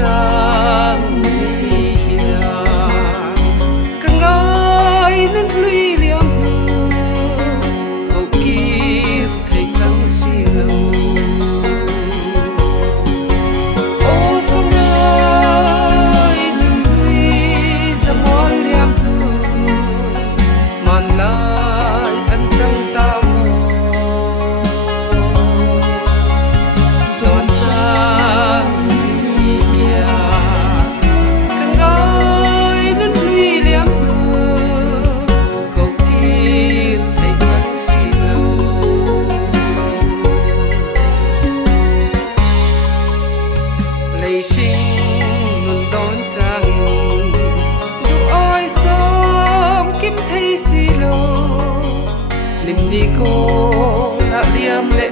trăng mi hiền càng ngơi nên lui liêm hương cầu kia thấy trăng xì lâu ô càng ngơi nên lui ra món liêm hương màn lại ăn trăng ta sinh luôn đón trang dù ai sớm kiếm thấy xì lô lim đi cô đã liêm lệ